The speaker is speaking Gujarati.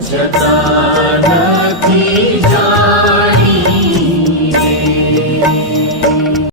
જતા નથી જા